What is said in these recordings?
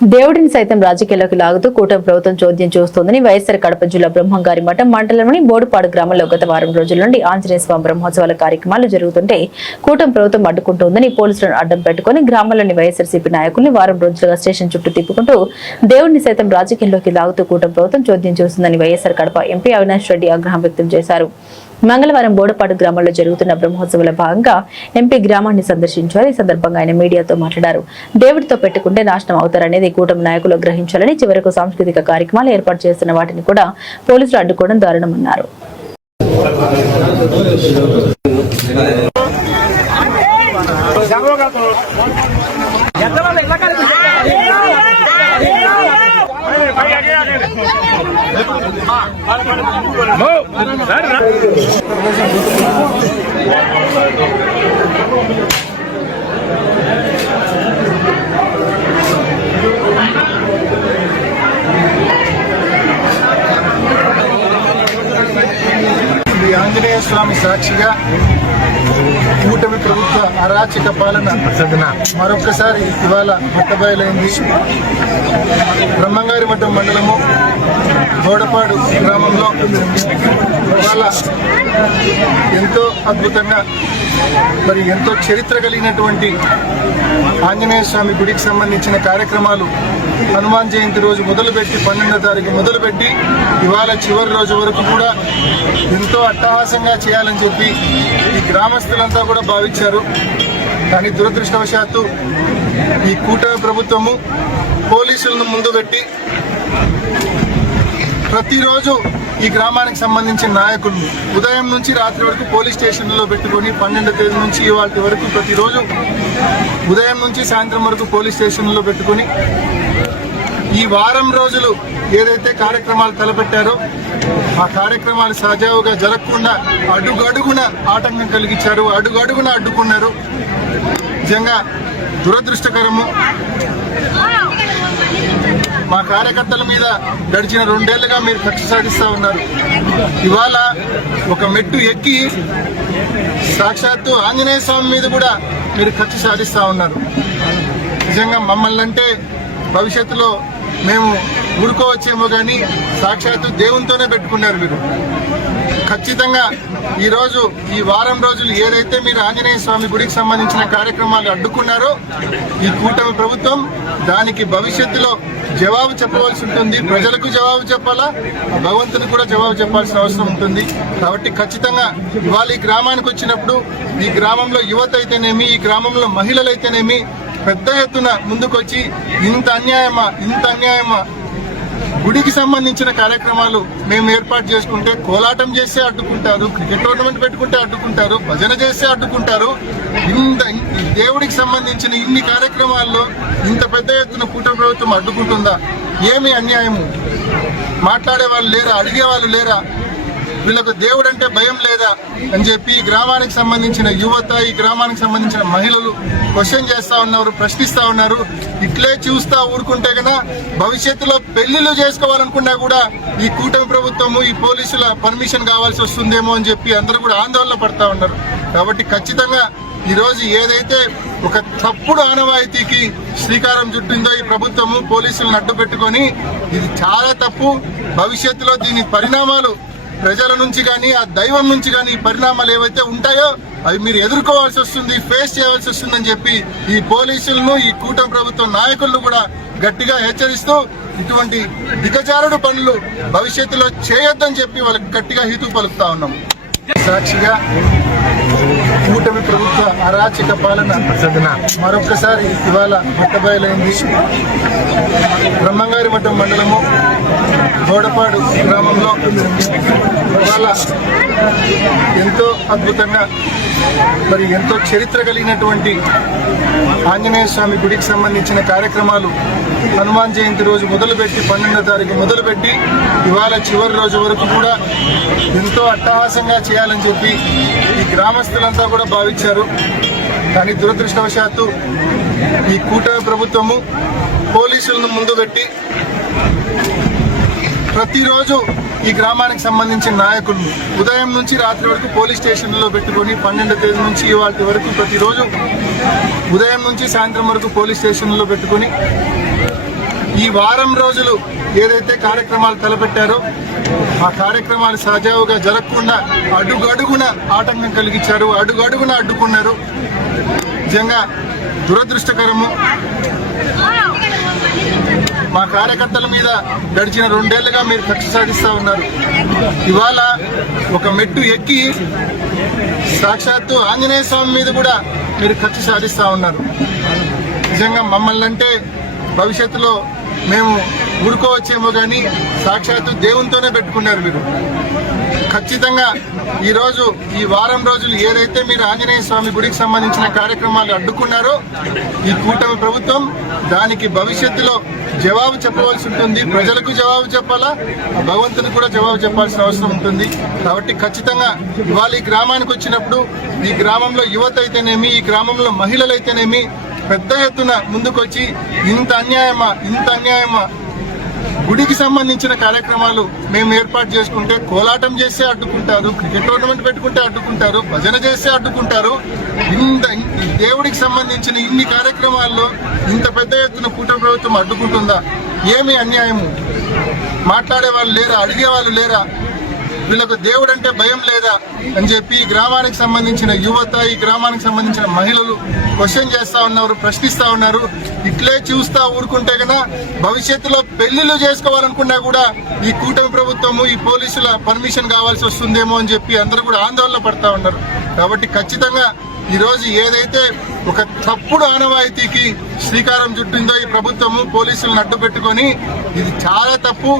దేవుడిని సైతం రాజకీయాల్లోకి లాగుతూ కూటమి ప్రభుత్వం చోద్యం చూస్తోందని వైఎస్ఆర్ కడప జిల్లా బ్రహ్మంగారి మఠం మండలంలోని బోడుపాడు గ్రామంలో గత వారం రోజుల నుండి ఆంజనేయ స్వామి బ్రహ్మోత్సవాల కార్యక్రమాలు జరుగుతుంటే కూటమి ప్రభుత్వం అడ్డుకుంటోందని పోలీసులను అడ్డం పెట్టుకుని గ్రామంలోని వైఎస్ఆర్సీపీ నాయకుల్ని వారం రోజులుగా స్టేషన్ చుట్టూ తిప్పుకుంటూ దేవుడిని సైతం రాజకీయాల్లోకి లాగుతూ కూటమి ప్రభుత్వం చోద్యం చూస్తుందని వైఎస్ఆర్ కడప ఎంపీ అవినాష్ రెడ్డి ఆగ్రహం వ్యక్తం చేశారు. మంగళవారం బోడపాడు గ్రామంలో జరుగుతున్న బ్రహ్మోత్సవాల భాగంగా ఎంపీ గ్రామాన్ని సందర్శించారు. ఈ సందర్భంగా ఆయన మీడియాతో మాట్లాడారు. దేవుడితో పెట్టుకుంటే నాశనం అవుతారనేది కూటమి నాయకులు గ్రహించాలని, చివరకు సాంస్కృతిక కార్యక్రమాలు ఏర్పాటు చేస్తున్న వాటిని కూడా పోలీసులు అడ్డుకోవడం దారుణమన్నారు. ఆంజనేయ స్వామి సాక్షిగా కూటమి ప్రభుత్వ అరాచక పాలన మరొకసారి ఇవాళ బట్టబయలైంది. బ్రహ్మంగారి మఠం మండలము బోడపాడు గ్రామంలో ఇవాళ ఎంతో అద్భుతంగా ఎంతో చరిత్ర కలిగినటువంటి ఆంజనేయ స్వామి గుడికి సంబంధించిన కార్యక్రమాలు హనుమాన్ జయంతి రోజు మొదలుపెట్టి 12వ తారీఖు మొదలుపెట్టి ఇవాళ చివరి రోజు వరకు కూడా ఎంతో అట్టహాసంగా చేయాలని చెప్పి ఈ గ్రామస్తులంతా కూడా భావించారు. కానీ దురదృష్టవశాత్తు ఈ కూటమి ప్రభుత్వము పోలీసులను ముందు పెట్టి ప్రతిరోజు ఈ గ్రామానికి సంబంధించిన నాయకులు ఉదయం నుంచి రాత్రి వరకు పోలీస్ స్టేషన్లో పెట్టుకొని 12వ తేదీ నుంచి ఇవాళ వరకు ప్రతిరోజు ఉదయం నుంచి సాయంత్రం వరకు పోలీస్ స్టేషన్లో పెట్టుకొని ఈ వారం రోజులు ఏదైతే కార్యక్రమాలు తలపెట్టారో ఆ కార్యక్రమాలు సజావుగా జరగకుండా అడుగడుగున ఆటంకం కలిగించారు, అడుగడుగున అడ్డుకున్నారు. నిజంగా దురదృష్టకరము. మా కార్యకర్తల మీద గడిచిన 2 ఏళ్లుగా మీరు కక్ష సాధిస్తూ ఉన్నారు. ఇవాళ ఒక మెట్టు ఎక్కి సాక్షాత్తు ఆంజనేయ స్వామి మీద కూడా మీరు కక్ష సాధిస్తూ ఉన్నారు. నిజంగా మమ్మల్ని అంటే భవిష్యత్తులో మేము ఊరుకోవచ్చేమో కానీ సాక్షాత్తు దేవునితోనే పెట్టుకున్నారు మీరు. ఖచ్చితంగా ఈరోజు ఈ వారం రోజులు ఏదైతే మీరు ఆంజనేయ స్వామి గుడికి సంబంధించిన కార్యక్రమాలు అడ్డుకున్నారో ఈ కూటమి ప్రభుత్వం దానికి భవిష్యత్తులో జవాబు చెప్పవలసి ఉంటుంది. ప్రజలకు జవాబు చెప్పాలా, భగవంతునికి కూడా జవాబు చెప్పాల్సిన అవసరం ఉంటుంది. కాబట్టి ఖచ్చితంగా ఇవాళ ఈ గ్రామానికి వచ్చినప్పుడు ఈ గ్రామంలో యువత అయితేనేమి, ఈ గ్రామంలో మహిళలు అయితేనేమి పెద్ద ఎత్తున ముందుకొచ్చి ఇంత అన్యాయమా గుడికి సంబంధించిన కార్యక్రమాలు మేము ఏర్పాటు చేసుకుంటే కోలాటం చేస్తే అడ్డుకుంటారు, క్రికెట్ టోర్నమెంట్ పెట్టుకుంటే అడ్డుకుంటారు, భజన చేస్తే అడ్డుకుంటారు. దేవుడికి సంబంధించిన ఇన్ని కార్యక్రమాల్లో ఇంత పెద్ద ఎత్తున కూటమి ప్రభుత్వం అడ్డుకుంటుందా? ఏమి అన్యాయము? మాట్లాడే వాళ్ళు లేరా? అడిగే వాళ్ళు లేరా? వీళ్ళకు దేవుడు అంటే భయం లేదా అని చెప్పి ఈ గ్రామానికి సంబంధించిన యువత, ఈ గ్రామానికి సంబంధించిన మహిళలు క్వశ్చన్ చేస్తా ఉన్నారు, ప్రశ్నిస్తా ఉన్నారు. ఇట్లే చూస్తా ఊరుకుంటే కన్నా భవిష్యత్తులో పెళ్లిళ్ళు చేసుకోవాలనుకున్నా కూడా ఈ కూటమి ప్రభుత్వము, ఈ పోలీసుల పర్మిషన్ కావాల్సి వస్తుందేమో అని చెప్పి అందరూ కూడా ఆందోళన పడతా ఉన్నారు. కాబట్టి ఖచ్చితంగా ఈరోజు ఏదైతే ఒక తప్పుడు ఆనవాయితీకి శ్రీకారం చుట్టిందో ఈ ప్రభుత్వము, పోలీసులను అడ్డు పెట్టుకొని, ఇది చాలా తప్పు. భవిష్యత్తులో దీని పరిణామాలు ప్రజల నుంచి కానీ ఆ దైవం నుంచి కానీ ఈ పరిణామాలు ఏవైతే ఉంటాయో అవి మీరు ఎదుర్కోవాల్సి వస్తుంది, ఫేస్ చేయవలసి వస్తుందని చెప్పి ఈ పోలీసులను, ఈ కూటమి ప్రభుత్వం నాయకులను కూడా గట్టిగా హెచ్చరిస్తూ ఇటువంటి దిగజారుడు పనులు భవిష్యత్తులో చేయొద్దని చెప్పి వాళ్ళకి గట్టిగా హితవు పలుకుతా ఉన్నాం. సాక్షిగా కూటమి ప్రభుత్వ అరాచక పాలన మరొకసారి ఇవాళ బట్టబయలైంది. బ్రహ్మంగారి మఠం మండలము బోడపాడు గ్రామంలో ఇవాళ ఎంతో అద్భుతంగా ఎంతో చరిత్ర కలిగినటువంటి ఆంజనేయ స్వామి గుడికి సంబంధించిన కార్యక్రమాలు హనుమాన్ జయంతి రోజు మొదలుపెట్టి 12వ తారీఖు మొదలుపెట్టి ఇవాళ చివరి రోజు వరకు కూడా ఎంతో అట్టహాసంగా చేయాలని చెప్పి ఈ గ్రామస్తులంతా కూడా భావించారు. కానీ దురదృష్టవశాత్తు ఈ కూటమి ప్రభుత్వము పోలీసులను ముందు పెట్టి ప్రతిరోజు ఈ గ్రామానికి సంబంధించిన నాయకులు ఉదయం నుంచి రాత్రి వరకు పోలీస్ స్టేషన్లో పెట్టుకొని 12వ తేదీ నుంచి ఇవాళ వరకు ప్రతిరోజు ఉదయం నుంచి సాయంత్రం వరకు పోలీస్ స్టేషన్లో పెట్టుకొని ఈ వారం రోజులు ఏదైతే కార్యక్రమాలు తలపెట్టారో ఆ కార్యక్రమాలు సజావుగా జరగకుండా అడుగడుగున ఆటంకం కలిగించారు, అడుగడుగున అడ్డుకున్నారు. నిజంగా దురదృష్టకరము. మా కార్యకర్తల మీద గడిచిన 2 ఏళ్లుగా మీరు కక్ష సాధిస్తా ఉన్నారు. ఇవాళ ఒక మెట్టు ఎక్కి సాక్షాత్తు ఆంజనేయ స్వామి మీద కూడా మీరు కక్ష సాధిస్తా ఉన్నారు. నిజంగా మమ్మల్ని అంటే భవిష్యత్తులో మేము ఊరుకోవచ్చేమో కానీ సాక్షాత్తు దేవునితోనే పెట్టుకున్నారు మీరు. ఖచ్చితంగా ఈరోజు ఈ వారం రోజులు ఏదైతే మీరు ఆంజనేయ స్వామి గుడికి సంబంధించిన కార్యక్రమాలు అడ్డుకున్నారో ఈ కూటమి ప్రభుత్వం దానికి భవిష్యత్తులో జవాబు చెప్పవలసి ఉంటుంది. ప్రజలకు జవాబు చెప్పాలా, భగవంతునికి కూడా జవాబు చెప్పాల్సిన అవసరం ఉంటుంది. కాబట్టి ఖచ్చితంగా ఇవాళ ఈ గ్రామానికి వచ్చినప్పుడు ఈ గ్రామంలో యువత అయితేనేమి, ఈ గ్రామంలో మహిళలు అయితేనేమి పెద్ద ఎత్తున ముందుకొచ్చి ఇంత అన్యాయమా గుడికి సంబంధించిన కార్యక్రమాలు మేము ఏర్పాటు చేసుకుంటే కోలాటం చేస్తే అడ్డుకుంటారు, క్రికెట్ టోర్నమెంట్ పెట్టుకుంటే అడ్డుకుంటారు, భజన చేస్తే అడ్డుకుంటారు. దేవుడికి సంబంధించిన ఇన్ని కార్యక్రమాల్లో ఇంత పెద్ద ఎత్తున కూటమి ప్రభుత్వం అడ్డుకుంటుందా? ఏమి అన్యాయము? మాట్లాడే వాళ్ళు లేరా? అడిగే వాళ్ళు లేరా? వీళ్ళకు దేవుడు అంటే భయం లేదా అని చెప్పి ఈ గ్రామానికి సంబంధించిన యువత, ఈ గ్రామానికి సంబంధించిన మహిళలు క్వశ్చన్ చేస్తా ఉన్నారు, ప్రశ్నిస్తా ఉన్నారు. ఇట్లే చూస్తా ఊరుకుంటే కన్నా భవిష్యత్తులో పెళ్లిళ్ళు చేసుకోవాలనుకున్నా కూడా ఈ కూటమి ప్రభుత్వము, ఈ పోలీసుల పర్మిషన్ కావాల్సి వస్తుందేమో అని చెప్పి అందరూ కూడా ఆందోళన పడతా ఉన్నారు. కాబట్టి ఖచ్చితంగా ఈరోజు ఏదైతే ఒక తప్పుడు ఆనవాయితీకి శ్రీకారం చుట్టిందో ఈ ప్రభుత్వము, పోలీసులను అడ్డు పెట్టుకొని, ఇది చాలా తప్పు.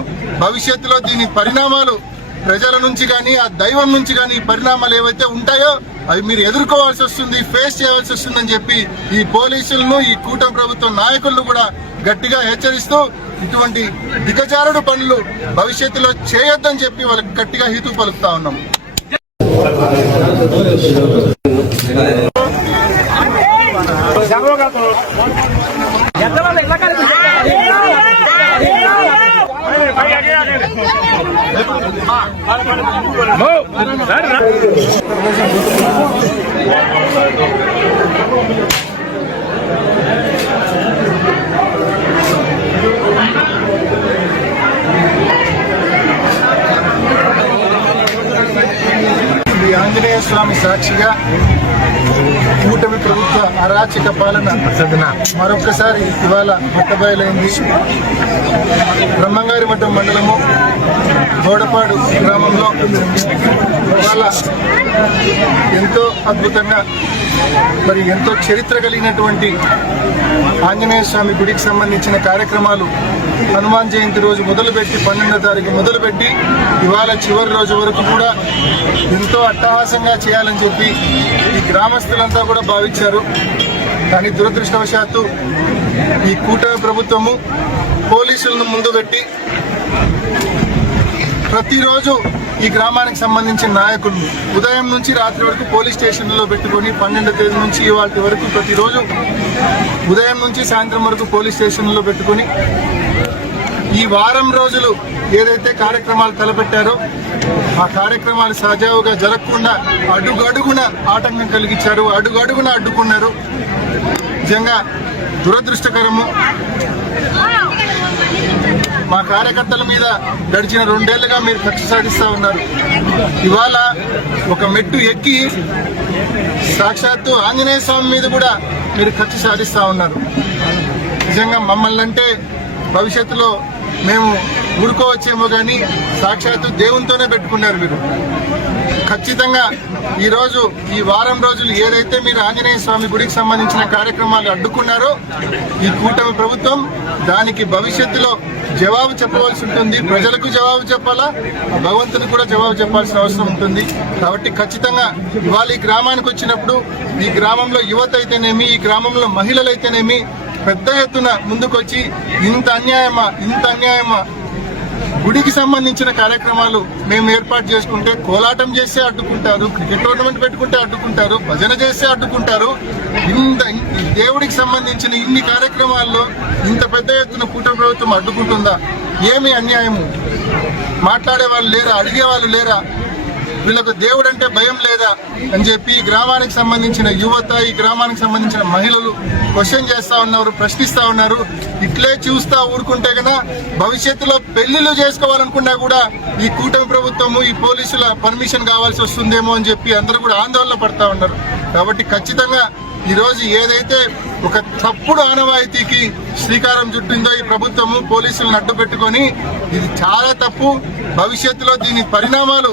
భవిష్యత్తులో దీని పరిణామాలు ప్రజల నుంచి కానీ ఆ దైవం నుంచి కానీ ఈ పరిణామాలు ఏవైతే ఉంటాయో అవి మీరు ఎదుర్కోవాల్సి వస్తుంది, ఫేస్ చేయాల్సి వస్తుందని చెప్పి ఈ పోలీసులను, ఈ కూటమి ప్రభుత్వ నాయకులను కూడా గట్టిగా హెచ్చరిస్తూ ఇటువంటి దిగజారుడు పనులు భవిష్యత్తులో చేయొద్దని చెప్పి వాళ్ళకి గట్టిగా హితవు పలుకుతా ఉన్నాం. శ్రీ ఆంజనేయ స్వామి సాక్షిగా కూటమి ప్రభుత్వ అరాచక పాలన మరొకసారి ఇవాళ బట్టబయలైంది. బ్రహ్మంగారి మఠం మండలము బోడపాడు గ్రామంలో ఇవాళ ఎంతో అద్భుతంగా ఎంతో చరిత్ర కలిగినటువంటి ఆంజనేయ స్వామి గుడికి సంబంధించిన కార్యక్రమాలు హనుమాన్ జయంతి రోజు మొదలుపెట్టి 12వ తారీఖు మొదలుపెట్టి ఇవాళ చివరి రోజు వరకు కూడా ఎంతో అట్టహాసంగా చేయాలని చెప్పి ఈ గ్రామస్తులంతా కూడా భావించారు. కానీ దురదృష్టవశాత్తు ఈ కూటమి ప్రభుత్వము పోలీసులను ముందు పెట్టి ప్రతిరోజు ఈ గ్రామానికి సంబంధించిన నాయకులు ఉదయం నుంచి రాత్రి వరకు పోలీస్ స్టేషన్లలో పెట్టుకొని 12వ తేదీ నుంచి ఇవాళ వరకు ప్రతిరోజు ఉదయం నుంచి సాయంత్రం వరకు పోలీస్ స్టేషన్లలో పెట్టుకొని ఈ వారం రోజులు ఏదైతే కార్యక్రమాలు తలపెట్టారో ఆ కార్యక్రమాలు సజావుగా జరగకుండా అడుగడుగున ఆటంకం కలిగించారు, అడుగడుగున అడ్డుకున్నారు. నిజంగా దురదృష్టకరము. మా కార్యకర్తల మీద గడిచిన 2 ఏళ్లుగా మీరు కక్ష సాధిస్తా ఉన్నారు. ఇవాళ ఒక మెట్టు ఎక్కి సాక్షాత్తు ఆంజనేయ స్వామి మీద కూడా మీరు కక్ష సాధిస్తా ఉన్నారు. నిజంగా మమ్మల్ని అంటే భవిష్యత్తులో మేము ఊరుకోవచ్చేమో కానీ సాక్షాత్తు దేవునితోనే పెట్టుకున్నారు మీరు. ఖచ్చితంగా ఈరోజు ఈ వారం రోజులు ఏదైతే మీరు ఆంజనేయ స్వామి గుడికి సంబంధించిన కార్యక్రమాలు అడ్డుకున్నారో ఈ కూటమి ప్రభుత్వం దానికి భవిష్యత్తులో జవాబు చెప్పవలసి ఉంటుంది. ప్రజలకు జవాబు చెప్పాలా, భగవంతునికి కూడా జవాబు చెప్పాల్సిన అవసరం ఉంటుంది. కాబట్టి ఖచ్చితంగా ఇవాళ ఈ గ్రామానికి వచ్చినప్పుడు ఈ గ్రామంలో యువత అయితేనేమి, ఈ గ్రామంలో మహిళలు అయితేనేమి పెద్ద ఎత్తున ముందుకొచ్చి ఇంత అన్యాయమా గుడికి సంబంధించిన కార్యక్రమాలు మేము ఏర్పాటు చేసుకుంటే కోలాటం చేస్తే అడ్డుకుంటారు, క్రికెట్ టోర్నమెంట్ పెట్టుకుంటే అడ్డుకుంటారు, భజన చేస్తే అడ్డుకుంటారు. దేవుడికి సంబంధించిన ఇన్ని కార్యక్రమాల్లో ఇంత పెద్ద ఎత్తున కూటమి ప్రభుత్వం అడ్డుకుంటుందా? ఏమి అన్యాయము? మాట్లాడే వాళ్ళు లేరా? అడిగే వాళ్ళు లేరా? వీళ్ళకు దేవుడు అంటే భయం లేదా అని చెప్పి ఈ గ్రామానికి సంబంధించిన యువత, ఈ గ్రామానికి సంబంధించిన మహిళలు క్వశ్చన్ చేస్తా ఉన్నారు, ప్రశ్నిస్తా ఉన్నారు. ఇట్లే చూస్తా ఊరుకుంటే కన్నా భవిష్యత్తులో పెళ్లిళ్ళు చేసుకోవాలనుకున్నా కూడా ఈ కూటమి ప్రభుత్వము, ఈ పోలీసుల పర్మిషన్ కావాల్సి వస్తుందేమో అని చెప్పి అందరూ కూడా ఆందోళన పడతా ఉన్నారు. కాబట్టి ఖచ్చితంగా ఈరోజు ఏదైతే ఒక తప్పుడు ఆనవాయితీకి శ్రీకారం చుట్టిందో ఈ ప్రభుత్వము, పోలీసులను అడ్డు పెట్టుకొని, ఇది చాలా తప్పు. భవిష్యత్తులో దీని పరిణామాలు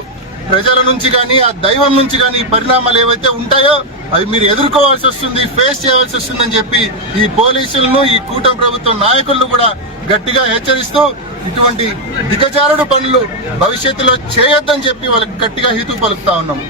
ప్రజల నుంచి కానీ, ఆ దైవం నుంచి కానీ ఈ పరిణామాలు ఏవైతే ఉంటాయో అవి మీరు ఎదుర్కోవాల్సి వస్తుంది, ఫేస్ చేయాల్సి వస్తుందని చెప్పి ఈ పోలీసులను, ఈ కూటమి ప్రభుత్వం నాయకులను కూడా గట్టిగా హెచ్చరిస్తూ ఇటువంటి దిగజారుడు పనులు భవిష్యత్తులో చేయొద్దని చెప్పి వాళ్ళకి గట్టిగా హితవు పలుకుతా ఉన్నాం.